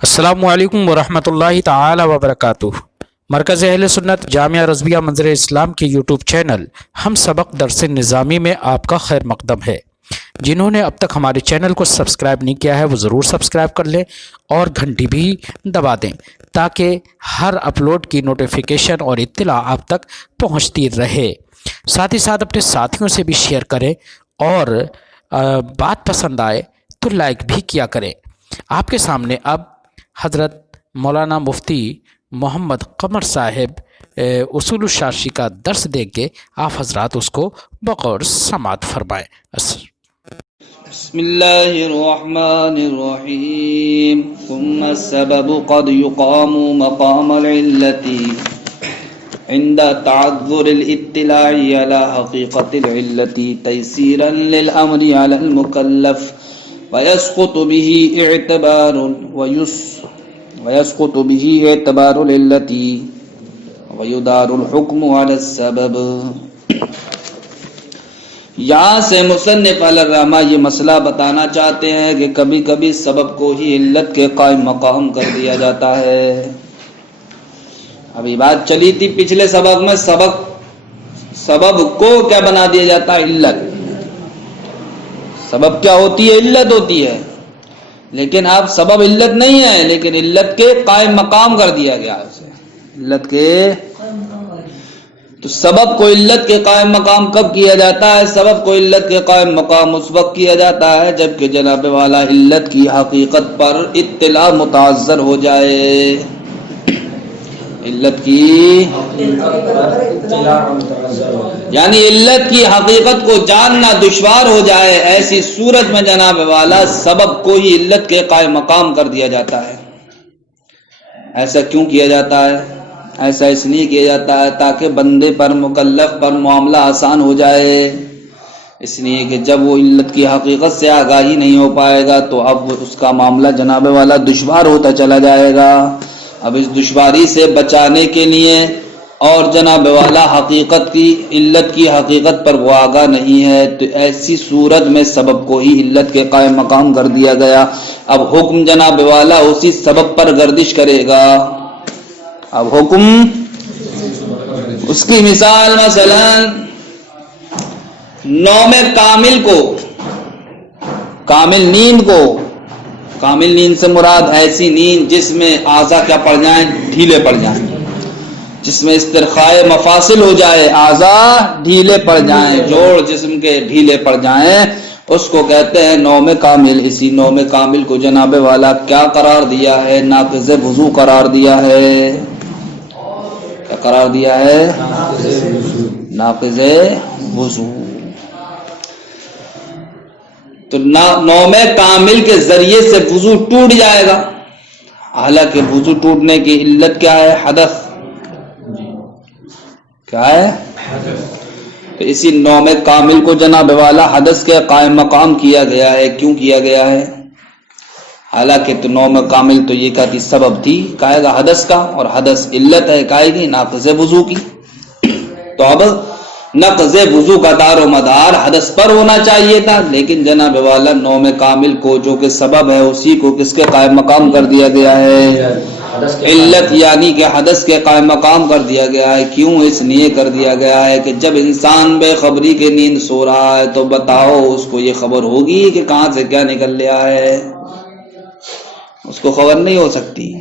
السلام علیکم ورحمۃ اللہ تعالی وبرکاتہ۔ مرکز اہل سنت جامعہ رضویہ منظر اسلام کے یوٹیوب چینل ہم سبق درس نظامی میں آپ کا خیر مقدم ہے۔ جنہوں نے اب تک ہمارے چینل کو سبسکرائب نہیں کیا ہے وہ ضرور سبسکرائب کر لیں اور گھنٹی بھی دبا دیں تاکہ ہر اپلوڈ کی نوٹیفیکیشن اور اطلاع آپ تک پہنچتی رہے۔ ساتھ ہی ساتھ اپنے ساتھیوں سے بھی شیئر کریں اور بات پسند آئے تو لائک بھی کیا کریں۔ آپ کے سامنے اب حضرت مولانا مفتی محمد قمر صاحب اصول الشاشی کا درس دیں گے، آپ حضرات اس کو بغور سماعت فرمائیں۔ بسم اللہ الرحمن الرحیم ثم السبب قد يقام مقام العلة عند تعذر الاطلاع على حقيقة العلة تيسيرا للأمر على المكلف ويسقط به اعتبار العلة ويدار الحكم على السبب۔ یہاں سے مصنف علیہ الرحمہ یہ مسئلہ بتانا چاہتے ہیں کہ کبھی کبھی سبب کو ہی علت کے قائم مقام کر دیا جاتا ہے۔ ابھی بات چلی تھی پچھلے سبق میں سبب کو کیا بنا دیا جاتا ہے؟ علت۔ سبب کیا ہوتی ہے؟ علت ہوتی ہے، لیکن اب سبب علت نہیں ہے لیکن علت کے قائم مقام کر دیا گیا ہے اسے۔ علت کے تو سبب کو علت کے قائم مقام کب کیا جاتا ہے؟ سبب کو علت کے قائم مقام اس وقت کیا جاتا ہے جبکہ جناب والا علت کی حقیقت پر اطلاع متعذر ہو جائے۔ علت کی یعنی علت کی حقیقت کو جاننا دشوار ہو جائے، ایسی صورت میں جناب والا سبب کو ہی علت کے قائم مقام کر دیا جاتا ہے۔ ایسا کیوں کیا جاتا ہے؟ ایسا اس لیے کیا جاتا ہے تاکہ بندے پر، مکلف پر معاملہ آسان ہو جائے۔ اس لیے کہ جب وہ علت کی حقیقت سے آگاہی نہیں ہو پائے گا تو اب اس کا معاملہ جناب والا دشوار ہوتا چلا جائے گا۔ اب اس دشواری سے بچانے کے لیے اور جناب والا حقیقت کی، علت کی حقیقت پر وہ آگاہ نہیں ہے تو ایسی صورت میں سبب کو ہی علت کے قائم مقام کر دیا گیا۔ اب حکم جناب والا اسی سبب پر گردش کرے گا۔ اب حکم اس کی مثال مثلا نوم کامل کو، کامل نیند کو، کامل نیند سے مراد ایسی نیند جس میں اعضاء کیا پڑ جائیں؟ ڈھیلے پڑ جائیں، جس میں استرخاء مفاصل ہو جائے، اعضاء ڈھیلے پڑ جائیں، جوڑ جسم کے ڈھیلے پڑ جائیں، اس کو کہتے ہیں نوم کامل۔ اسی نوم کامل کو جناب والا کیا قرار دیا ہے؟ ناقض وضو قرار دیا ہے۔ کیا قرار دیا ہے؟ ناقض وضو۔ تو نوم کامل کے ذریعے سے وضو ٹوٹ جائے گا، حالانکہ وضو ٹوٹنے کی علت کیا ہے؟ حدث۔ کیا ہے؟ تو اسی نوم کامل کو جناب والا حدث کے قائم مقام کیا گیا ہے۔ کیوں کیا گیا ہے؟ حالانکہ تو نوم کامل تو یہ کہتی سبب تھی، کہے گا حدث کا، اور حدث علت ہے، کہے گی ناقض وضو کی۔ تو اب نقض وضو کا دار و مدار حدث پر ہونا چاہیے تھا، لیکن جناب والا نوم کامل کو جو کہ سبب ہے اسی کو کس کے قائم مقام کر دیا گیا ہے؟ علت، یعنی کہ حدث کے قائم مقام کر دیا گیا ہے۔ کیوں اس لیے کر دیا گیا ہے کہ جب انسان بے خبری کے نیند سو رہا ہے تو بتاؤ اس کو یہ خبر ہوگی کہ کہاں سے کیا نکل لیا ہے؟ اس کو خبر نہیں ہو سکتی۔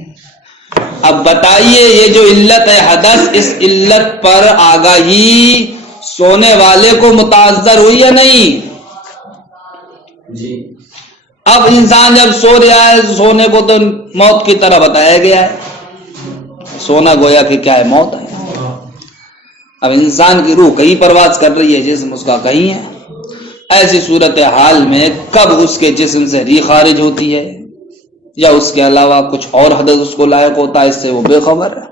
اب بتائیے یہ جو علت ہے حدث، اس علت پر آگاہی سونے والے کو متعذر ہوئی یا نہیں؟ جی۔ اب انسان جب سو رہا ہے، سونے کو تو موت کی طرح بتایا گیا ہے، سونا گویا کہ کیا ہے؟ موت ہے۔ اب انسان کی روح کہیں پرواز کر رہی ہے، جسم اس کا کہیں ہے۔ ایسی صورتحال میں کب اس کے جسم سے ریح خارج ہوتی ہے یا اس کے علاوہ کچھ اور حدث اس کو لائق ہوتا ہے، اس سے وہ بے خبر ہے۔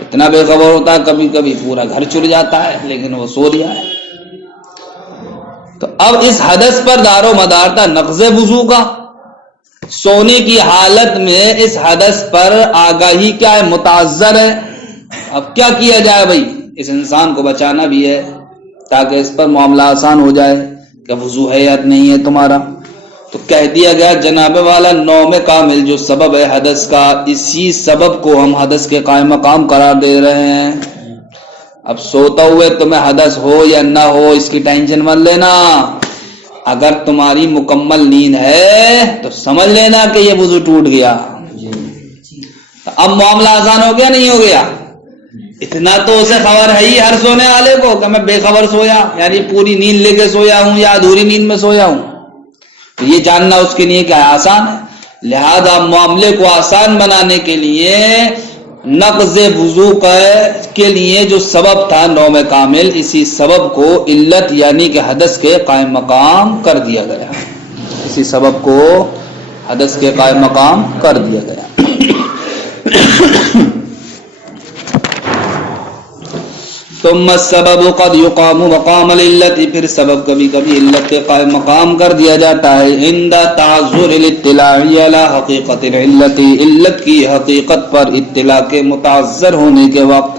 اتنا بے خبر ہوتا ہے کبھی کبھی پورا گھر چڑ جاتا ہے لیکن وہ سو رہا ہے۔ تو اب اس حدث پر دار و مدار تھا نقض وضو کا۔ سونے کی حالت میں اس حدث پر آگاہی کیا ہے؟ متعذر ہے۔ اب کیا کیا جائے بھائی؟ اس انسان کو بچانا بھی ہے تاکہ اس پر معاملہ آسان ہو جائے کہ وضو ہے یا نہیں ہے تمہارا۔ تو تو کہہ دیا گیا جناب والا نوم کامل جو سبب ہے حدث کا، اسی سبب کو ہم حدث کے قائم مقام قرار دے رہے ہیں۔ اب سوتا ہوئے تمہیں حدث ہو یا نہ ہو اس کی ٹینشن مت لینا، اگر تمہاری مکمل نیند ہے تو سمجھ لینا کہ یہ وضو ٹوٹ گیا۔ تو اب معاملہ آسان ہو گیا نہیں ہو گیا؟ اتنا تو اسے خبر ہے ہی ہر سونے والے کو کہ میں بے خبر سویا، یعنی پوری نیند لے کے سویا ہوں یا ادھوری نیند میں سویا ہوں، تو یہ جاننا اس کے لیے کیا ہے؟ آسان ہے۔ لہذا معاملے کو آسان بنانے کے لیے نقض وضو کے لیے جو سبب تھا نوم کامل، اسی سبب کو علت یعنی کہ حدث کے قائم مقام کر دیا گیا، اسی سبب کو حدث کے قائم مقام کر دیا گیا۔ ثم السبب قد يقام مقام العلت، پھر سبب کبھی کبھی علت کے قائم مقام کر دیا جاتا ہے۔ عند تعذر الاطلاع على حقیقت العلت، علت کی حقیقت پر اطلاع کے متعذر ہونے کے وقت،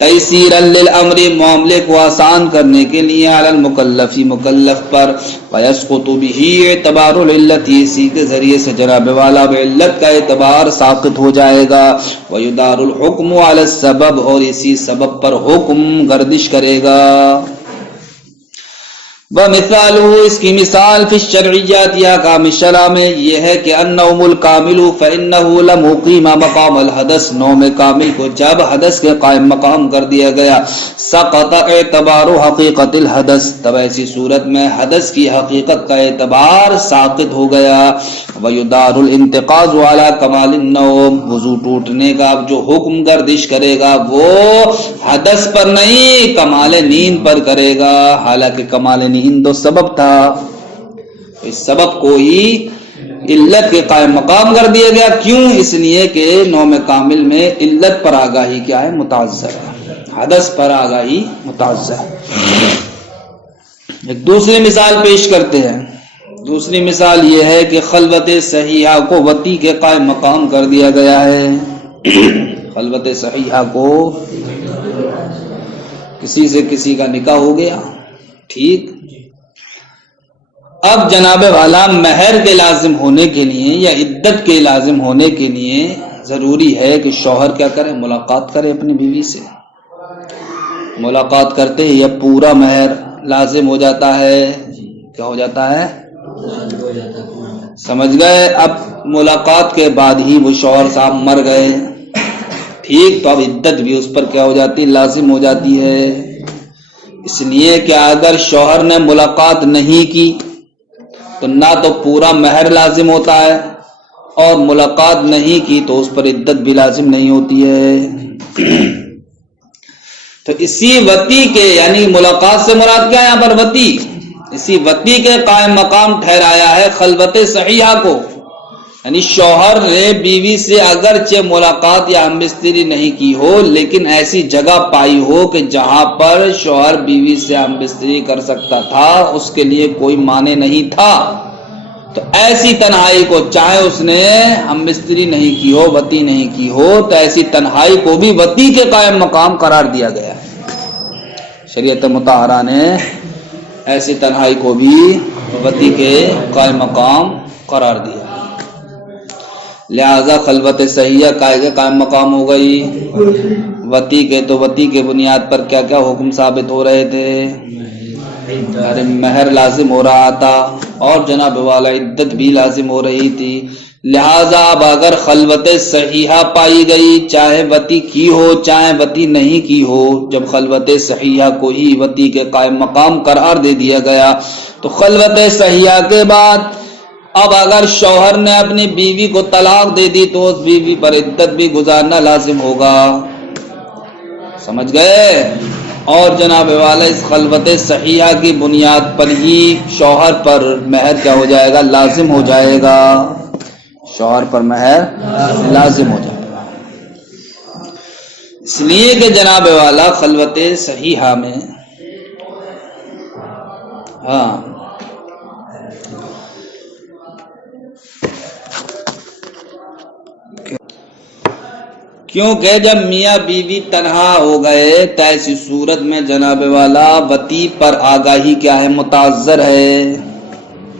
تیسیرا للامر، معاملے کو آسان کرنے کے لیے، علی المکلف، مکلف پر، ویسقط به اعتبار العلت، اسی کے ذریعے سے جناب والا علت کا اعتبار ساقط ہو جائے گا، ویدار الحکم علی السبب، اور اسی سبب پر حکم گردش کرے گا۔ ومثالہ، اس کی مثال فی الشرعیات، یا احکام شرع میں یہ ہے کہ النوم الکامل فإنہ لم يقیم مقام الحدث، نوم کامل کو جب حدث کے قائم مقام کر دیا گیا، سقط اعتبار حقیقت الحدث، تب ایسی صورت میں حدث کی حقیقت کا اعتبار ساقط ہو گیا۔ ویدار الانتقاض علی کمال النوم، وضو ٹوٹنے کا جو حکم گردش کرے گا وہ حدث پر نہیں کمال نیند پر کرے گا، حالانکہ کمال نیند تو سبب تھا، اس سبب کو ہی علت کے قائم مقام کر دیا گیا۔ کیوں؟ اس لیے کہ نوم کامل میں علت پر آگاہی کیا ہے؟ متعذر ہے، حدث پر آگاہی متعذر ہے۔ ایک دوسری مثال پیش کرتے ہیں۔ دوسری مثال یہ ہے کہ خلوت صحیحہ کو وتی کے قائم مقام کر دیا گیا ہے۔ خلوت صحیحہ کو، کسی سے کسی کا نکاح ہو گیا، ٹھیک، اب جناب والا مہر کے لازم ہونے کے لیے یا عدت کے لازم ہونے کے لیے ضروری ہے کہ شوہر کیا کرے؟ ملاقات کرے اپنی بیوی سے۔ ملاقات کرتے ہی اب پورا مہر لازم ہو جاتا ہے۔ کیا ہو جاتا ہے؟ سمجھ گئے؟ اب ملاقات کے بعد ہی وہ شوہر صاحب مر گئے، ٹھیک، تو اب عدت بھی اس پر کیا ہو جاتی؟ لازم ہو جاتی ہے۔ اس لیے کہ اگر شوہر نے ملاقات نہیں کی تو نہ تو پورا مہر لازم ہوتا ہے، اور ملاقات نہیں کی تو اس پر عدت بھی لازم نہیں ہوتی ہے۔ تو اسی وتی کے، یعنی ملاقات سے مراد کیا ہے یہاں پر؟ وتی، اسی وتی کے قائم مقام ٹھہرایا ہے خلوت صحیحہ کو، یعنی شوہر نے بیوی سے اگرچہ ملاقات یا ہم بستری نہیں کی ہو، لیکن ایسی جگہ پائی ہو کہ جہاں پر شوہر بیوی سے ہم بستری کر سکتا تھا، اس کے لیے کوئی معنی نہیں تھا، تو ایسی تنہائی کو، چاہے اس نے ہم بستری نہیں کی ہو، وتی نہیں کی ہو، تو ایسی تنہائی کو بھی وتی کے قائم مقام قرار دیا گیا ہے۔ شریعت مطہرہ نے ایسی تنہائی کو بھی وتی کے قائم مقام قرار دیا، لہذا خلوت صحیحہ کے قائم مقام ہو گئی۔ وتی کے تو وتی کے بنیاد پر کیا کیا حکم ثابت ہو رہے تھے؟ ارے مہر لازم ہو رہا تھا، اور جناب والا عدت بھی لازم ہو رہی تھی۔ لہذا اب اگر خلوت صحیحہ پائی گئی، چاہے وتی کی ہو چاہے وتی نہیں کی ہو، جب خلوت صحیحہ کو ہی وتی کے قائم مقام قرار دے دیا گیا، تو خلوت صحیحہ کے بعد اب اگر شوہر نے اپنی بیوی کو طلاق دے دی تو اس بیوی پر عدت بھی گزارنا لازم ہوگا، سمجھ گئے؟ اور جناب والا اس خلوت صحیحہ کی بنیاد پر ہی شوہر پر مہر کیا ہو جائے گا؟ لازم ہو جائے گا، شوہر پر مہر لازم ہو جائے گا۔ اس لیے کہ جناب والا خلوت صحیحہ میں کیونکہ جب میاں بیوی تنہا ہو گئے تو ایسی صورت میں جناب والا وتی پر آگاہی کیا ہے؟ متعذر ہے۔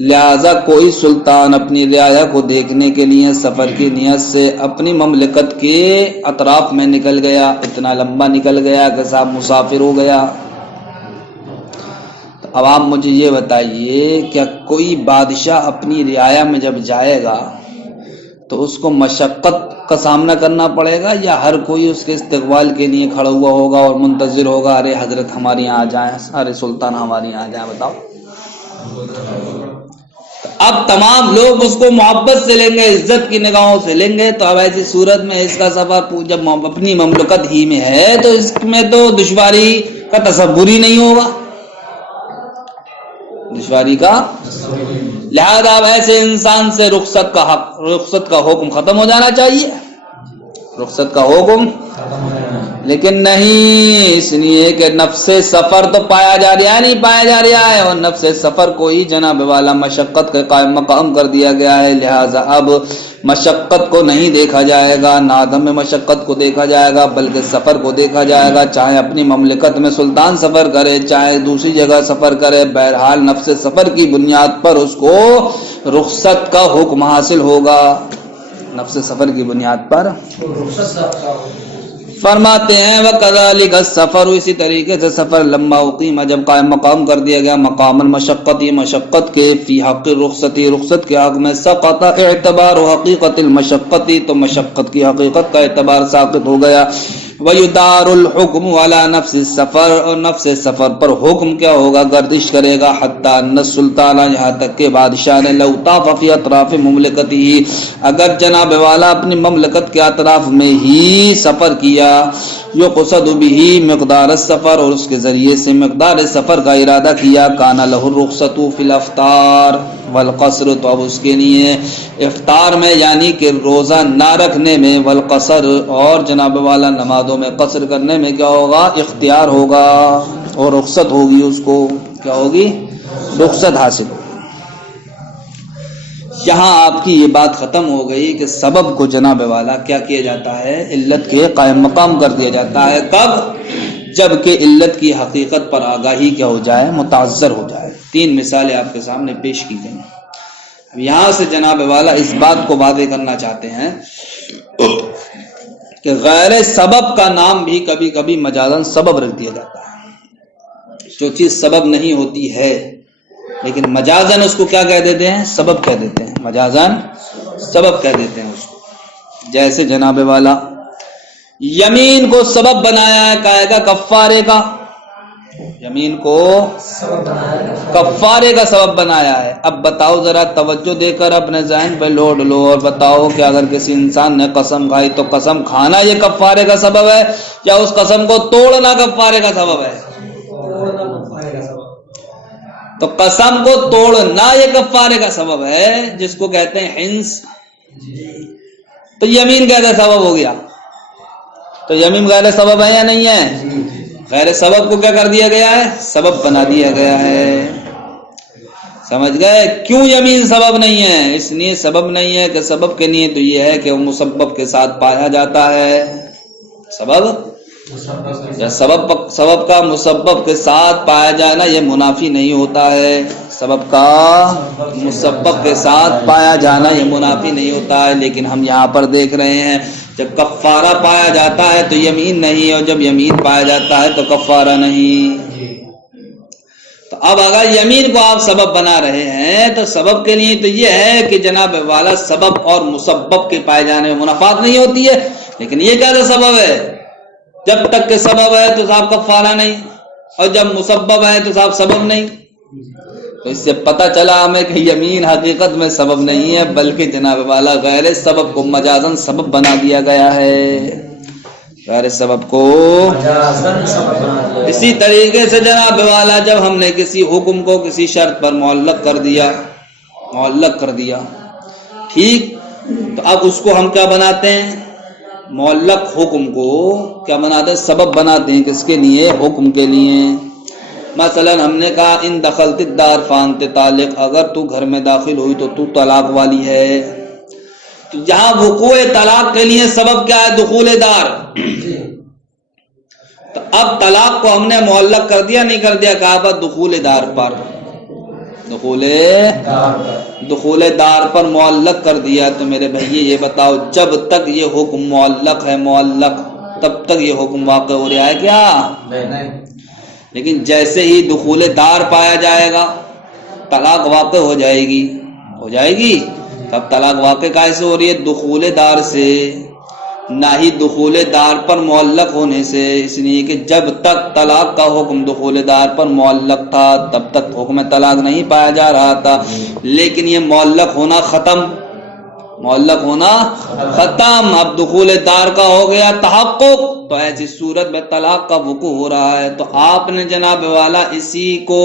لہذا کوئی سلطان اپنی رعایا کو دیکھنے کے لیے سفر کی نیت سے اپنی مملکت کے اطراف میں نکل گیا، اتنا لمبا نکل گیا کہ صاحب مسافر ہو گیا۔ تو اب آپ مجھے یہ بتائیے، کیا کوئی بادشاہ اپنی رعایا میں جب جائے گا تو اس کو مشقت کا سامنا کرنا پڑے گا، یا ہر کوئی اس کے استقبال کے لیے کھڑا ہوا ہوگا اور منتظر ہوگا، ارے حضرت ہمارے یہاں آ جائیں، ارے سلطان ہمارے یہاں آ جائیں؟ بتاؤ۔ اب تمام لوگ اس کو محبت سے لیں گے، عزت کی نگاہوں سے لیں گے، تو اب ایسی صورت میں اس کا سفر جب اپنی مملکت ہی میں ہے تو اس میں تو دشواری کا تصور ہی نہیں ہوگا، دشواری کا۔ لہذا اب ایسے انسان سے رخصت کا حکم ختم ہو جانا چاہیے، رخصت کا حکم، لیکن نہیں، اس لیے کہ نفس سفر تو پایا جا رہا ہے، نہیں پایا جا رہا ہے، اور نفس سفر کو ہی جناب والا مشقت کا قائم مقام کر دیا گیا ہے۔ لہذا اب مشقت کو نہیں دیکھا جائے گا، نہ عدم مشقت کو دیکھا جائے گا، بلکہ سفر کو دیکھا جائے گا، چاہے اپنی مملکت میں سلطان سفر کرے، چاہے دوسری جگہ سفر کرے، بہرحال نفس سفر کی بنیاد پر اس کو رخصت کا حکم حاصل ہوگا، نفس سفر کی بنیاد پر۔ فرماتے ہیں وَكَذَلِكَ السَّفَرُ، اسی طریقے سے سفر لما اقیم، جب قائم مقام کر دیا گیا مقام المشقت، مشقت کے، فی حق الرخصت، رخصت کے حق میں، سقط اعتبار حقیقت المشقت، تو مشقت کی حقیقت کا اعتبار ساقط ہو گیا۔ وَيُدَارُ الْحُكْمُ عَلَى نَفْسِ السَّفَرِ، اور نفس سفر پر حکم کیا ہوگا؟ گردش کرے گا، حتیٰ ان السلطان، یہاں تک کہ بادشاہ نے، لو طاف فی اطراف مملکتہ، اگر جناب والا اپنی مملکت کے اطراف میں ہی سفر کیا، یقصد بہ مقدار السفر، اور اس کے ذریعے سے مقدار سفر کا ارادہ کیا، کان لہ الرخصۃ فی الافطار والقصر، تو اب اس کے لیے افطار میں یعنی کہ روزہ نہ رکھنے میں، والقصر، اور جناب والا نمازوں میں قصر کرنے میں کیا ہوگا؟ اختیار ہوگا، اور رخصت ہوگی، اس کو کیا ہوگی؟ رخصت حاصل ہوگی۔ یہاں آپ کی یہ بات ختم ہو گئی کہ سبب کو جناب والا کیا کیا جاتا ہے؟ علت کے قائم مقام کر دیا جاتا ہے، کب؟ جب کہ علت کی حقیقت پر آگاہی کیا ہو جائے؟ متعذر ہو جائے۔ تین مثالیں آپ کے سامنے پیش کی گئی۔ اب یہاں سے جناب والا اس بات کو واضح کرنا چاہتے ہیں کہ غیر سبب کا نام بھی کبھی کبھی مجازاً سبب رکھ دیا جاتا ہے، جو چیز سبب نہیں ہوتی ہے لیکن مجازاً اس کو کیا کہہ دیتے ہیں؟ سبب کہہ دیتے ہیں، مجازاً سبب کہہ دیتے ہیں اس کو۔ جیسے جناب والا یمین کو سبب بنایا ہے، کہے گا کفارے کا، یمین کو کفارے کا سبب بنایا ہے۔ اب بتاؤ ذرا توجہ دے کر اپنے ذہن پہ لوڈ لو اور بتاؤ کہ اگر کسی انسان نے قسم کھائی تو قسم کھانا یہ کفارے کا سبب ہے، یا اس قسم کو توڑنا کفارے کا سبب ہے؟ تو قسم کو توڑنا یہ کفارے کا سبب ہے، جس کو کہتے ہیں حنس۔ تو یمین کہتے سبب ہو گیا، تو یمین غیر سبب ہے یا نہیں ہے؟ غیر سبب کو کیا کر دیا گیا ہے؟ سبب بنا دیا گیا ہے۔ سمجھ گئے کیوں یمین سبب نہیں ہے؟ اس لیے سبب نہیں ہے کہ سبب کے لیے تو یہ ہے کہ وہ مسبب کے ساتھ پایا جاتا ہے۔ سبب یا سبب کا مسبب کے ساتھ پایا جانا یہ منافی نہیں ہوتا ہے، سبب کا مسبب کے ساتھ پایا جانا یہ منافی نہیں ہوتا ہے۔ لیکن ہم یہاں پر دیکھ رہے ہیں جب کفارہ پایا جاتا ہے تو یمین نہیں، اور جب یمین پایا جاتا ہے تو کفارہ نہیں۔ تو اب اگر یمین کو آپ سبب بنا رہے ہیں تو سبب کے لیے تو یہ ہے کہ جناب والا سبب اور مسبب کے پائے جانے میں منافات نہیں ہوتی ہے، لیکن یہ کیا سبب ہے؟ جب تک کہ سبب ہے تو صاحب کفارہ نہیں، اور جب مسبب ہے تو صاحب سبب نہیں۔ تو اس سے پتہ چلا ہمیں کہ یمین حقیقت میں سبب نہیں ہے، بلکہ جناب والا غیر سبب کو مجازاً سبب بنا دیا گیا ہے، غیر سبب کو اسی طریقے سے جناب والا جب ہم نے کسی حکم کو کسی شرط پر معلق کر دیا ٹھیک، تو اب اس کو ہم کیا بناتے ہیں؟ معلق حکم کو کیا بناتے ہیں؟ سبب بناتے ہیں، کس کے لیے؟ حکم کے لیے۔ مثلا ہم نے کہا ان دخلت الدار فانت طالق، اگر تو گھر میں داخل ہوئی تو تو طلاق والی ہے۔ تو یہاں وقوع طلاق کے لیے سبب کیا ہے؟ دخول دار۔ تو اب طلاق کو ہم نے معلق کر دیا نہیں کر دیا؟ کہا پر دخول دار پر۔ دخول دار پر معلق کر دیا. تو میرے بھائی یہ بتاؤ جب تک یہ حکم معلق ہے تب تک یہ حکم واقع ہو رہا ہے کیا؟ لیکن جیسے ہی دخول دار پایا جائے گا طلاق واقع ہو جائے گی. اب طلاق واقع کیسے ہو رہی ہے؟ دخول دار سے، نہ ہی دخول دار پر معلق ہونے سے. اس لیے کہ جب تک طلاق کا حکم دخول دار پر معلق تھا تب تک حکم طلاق نہیں پایا جا رہا تھا. لیکن یہ معلق ہونا ختم، اب دخول دار کا ہو گیا تحقق، تو ایسی صورت میں طلاق کا وقوع ہو رہا ہے. تو آپ نے جناب والا اسی کو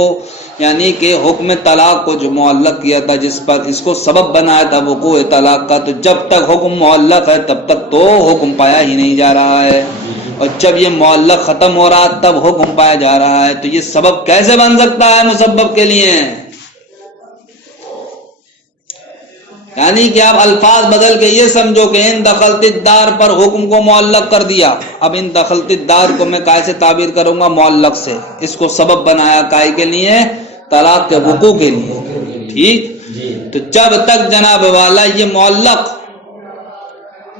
یعنی کہ حکم طلاق کو جو معلق کیا تھا، جس پر اس کو سبب بنایا تھا وقوع طلاق کا، تو جب تک حکم معلق ہے تب تک تو حکم پایا ہی نہیں جا رہا ہے. اور جب یہ معلق ختم ہو رہا ہے تب حکم پایا جا رہا ہے. تو یہ سبب کیسے بن سکتا ہے مسبب کے لیے؟ یعنی کہ آپ الفاظ بدل کے یہ سمجھو کہ ان دخلت الدار پر حکم کو معلق کر دیا. اب ان دخلت الدار کو میں کیسے تعبیر کروں گا؟ معلق سے. اس کو سبب بنایا کائے کے لیے؟ طلاق کے وقوع کے لیے. ٹھیک. تو جب تک جناب والا یہ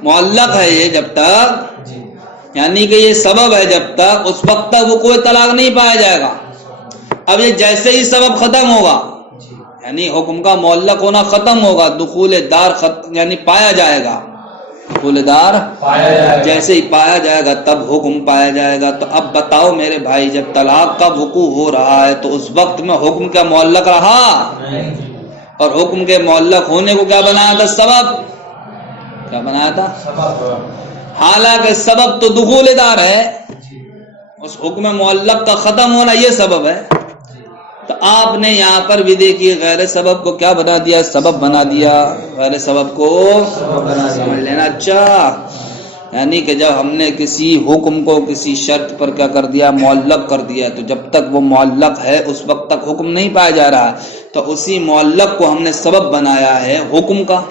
معلق ہے، یہ جب تک یعنی کہ یہ سبب ہے، جب تک اس وقت تک وقوع طلاق نہیں پایا جائے گا. اب یہ جیسے ہی سبب ختم ہوگا یعنی حکم کا معلق ہونا ختم ہوگا، دخول دار یعنی پایا جائے گا. دخول دار جیسے ہی پایا جائے گا تب حکم پایا جائے گا. تو اب بتاؤ میرے بھائی، جب طلاق کا وقوع ہو رہا ہے تو اس وقت میں حکم کا معلق رہا، اور حکم کے معلق ہونے کو کیا بنایا تھا؟ سبب. کیا بنایا تھا؟ حالانکہ سبب تو دخول دار ہے، اس حکم معلق کا ختم ہونا یہ سبب ہے. تو آپ نے یہاں پر بھی دیکھیے غیر سبب کو کیا بنا دیا؟ سبب بنا دیا. غیر سبب کو سمجھ لینا. اچھا، یعنی کہ جب ہم نے کسی حکم کو کسی شرط پر کیا کر دیا؟ معلق کر دیا. تو جب تک وہ معلق ہے اس وقت تک حکم نہیں پایا جا رہا، تو اسی معلق کو ہم نے سبب بنایا ہے حکم کا.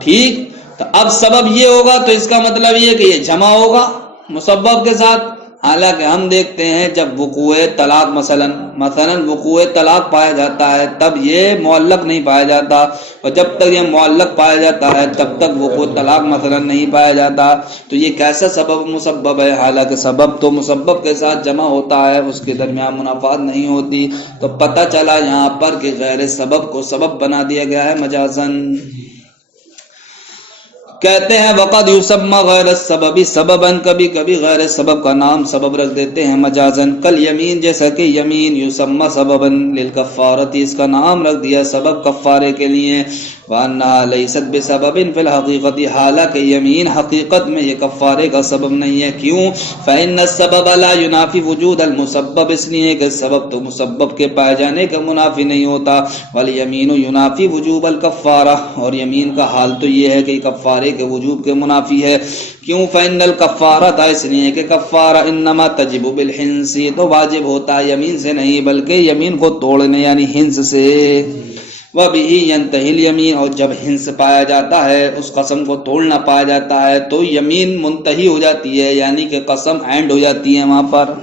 ٹھیک. تو اب سبب یہ ہوگا تو اس کا مطلب یہ کہ یہ جمع ہوگا مسبب کے ساتھ. حالانکہ ہم دیکھتے ہیں جب وقوع طلاق مثلا وقوع طلاق پایا جاتا ہے تب یہ معلق نہیں پایا جاتا، اور جب تک یہ معلق پایا جاتا ہے تب تک وقوع طلاق مثلا نہیں پایا جاتا. تو یہ کیسا سبب مسبب ہے؟ حالانکہ سبب تو مسبب کے ساتھ جمع ہوتا ہے، اس کے درمیان منافات نہیں ہوتی. تو پتہ چلا یہاں پر کہ غیر سبب کو سبب بنا دیا گیا ہے مجازن. کہتے ہیں وقد یسمى غیر السبب سببا، کبھی کبھی غیر سبب کا نام سبب رکھ دیتے ہیں مجازن. کل یمین، جیسا کہ یمین یسمى سببا للکفارۃ، اس کا نام رکھ دیا سبب کفارے کے لیے. وانها لیست بسبب فی الحقیقت، حالانکہ یمین حقیقت میں یہ کفارے کا سبب نہیں ہے. کیوں؟ فإن السبب لا ينافي وجود المسبب، اس لیے کہ سبب تو مسبب کے پائے جانے کا منافی نہیں ہوتا. والیمین ینافی وجوب الکفارہ، اور یمین کا حال تو یہ ہے کہ کفارے کے وجوب کے منافی ہے. کیوں؟ فإن الکفارۃ، اس لیے کہ کفارہ انما تجب بالحنس، تو واجب ہوتا ہے یمین سے نہیں بلکہ یمین کو توڑنے یعنی ہنس سے. وَبِهِ يَنْتَهِي الْيَمِينُ، اور جب ہنس پایا جاتا ہے، اس قسم کو توڑنا پایا جاتا ہے، تو یمین منتہی ہو جاتی ہے، یعنی کہ قسم اینڈ ہو جاتی ہے وہاں پر.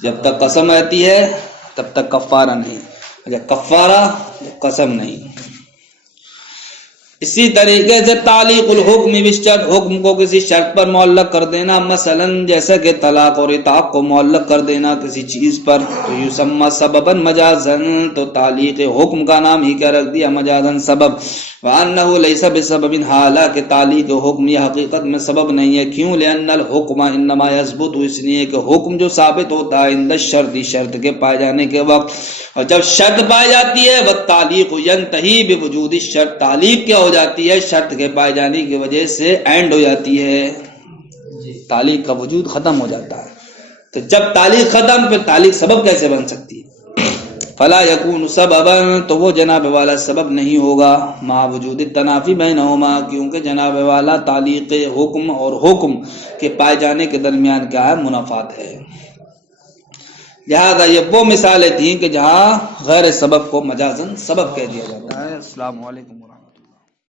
جب تک قسم رہتی ہے تب تک کفارہ نہیں، جب کفارہ قسم نہیں. اسی طریقے سے تعلیق الحکم بالشرط، حکم کو کسی شرط پر معلق کر دینا، مثلا جیسا کہ طلاق اور عتاق کو معلق کر دینا کسی چیز پر، تو یسمى سببا مجازا، تو تعلیق حکم کا نام ہی کیا رکھ دیا؟ مجازا سبب. وانه ليس بسبب، حالانکہ تعلیق حکم یہ حقیقت میں سبب نہیں ہے. کیوں؟ لان الحکم انما يثبت، اس لیے کہ حکم جو ثابت ہوتا ہے عند الشرط، شرط کے پائے جانے کے وقت. اور جب شرط پائی جاتی ہے والتعلیق ينتهي بوجود الشرط، تعلیق کیا ہو جاتی ہے؟ شرط کے پائے جانے کی وجہ سے اینڈ ہو جاتی ہے، تعلیق کا وجود ختم ہو جاتا ہے. تو جب تعلیق ختم پھر تعلیق سبب کیسے بن سکتی ہے؟ فلا يكون سببا، تو وہ جناب والا سبب نہیں ہوگا مع وجود التنافی بینہما، کیونکہ جناب والا تعلیق حکم اور حکم کے پائے جانے کے درمیان کیا ہے؟ منافات ہے. لہذا یہ وہ مثالیں تھیں کہ جہاں غیر سبب کو مجازن سبب کہہ دیا جاتا ہے. السلام علیکم.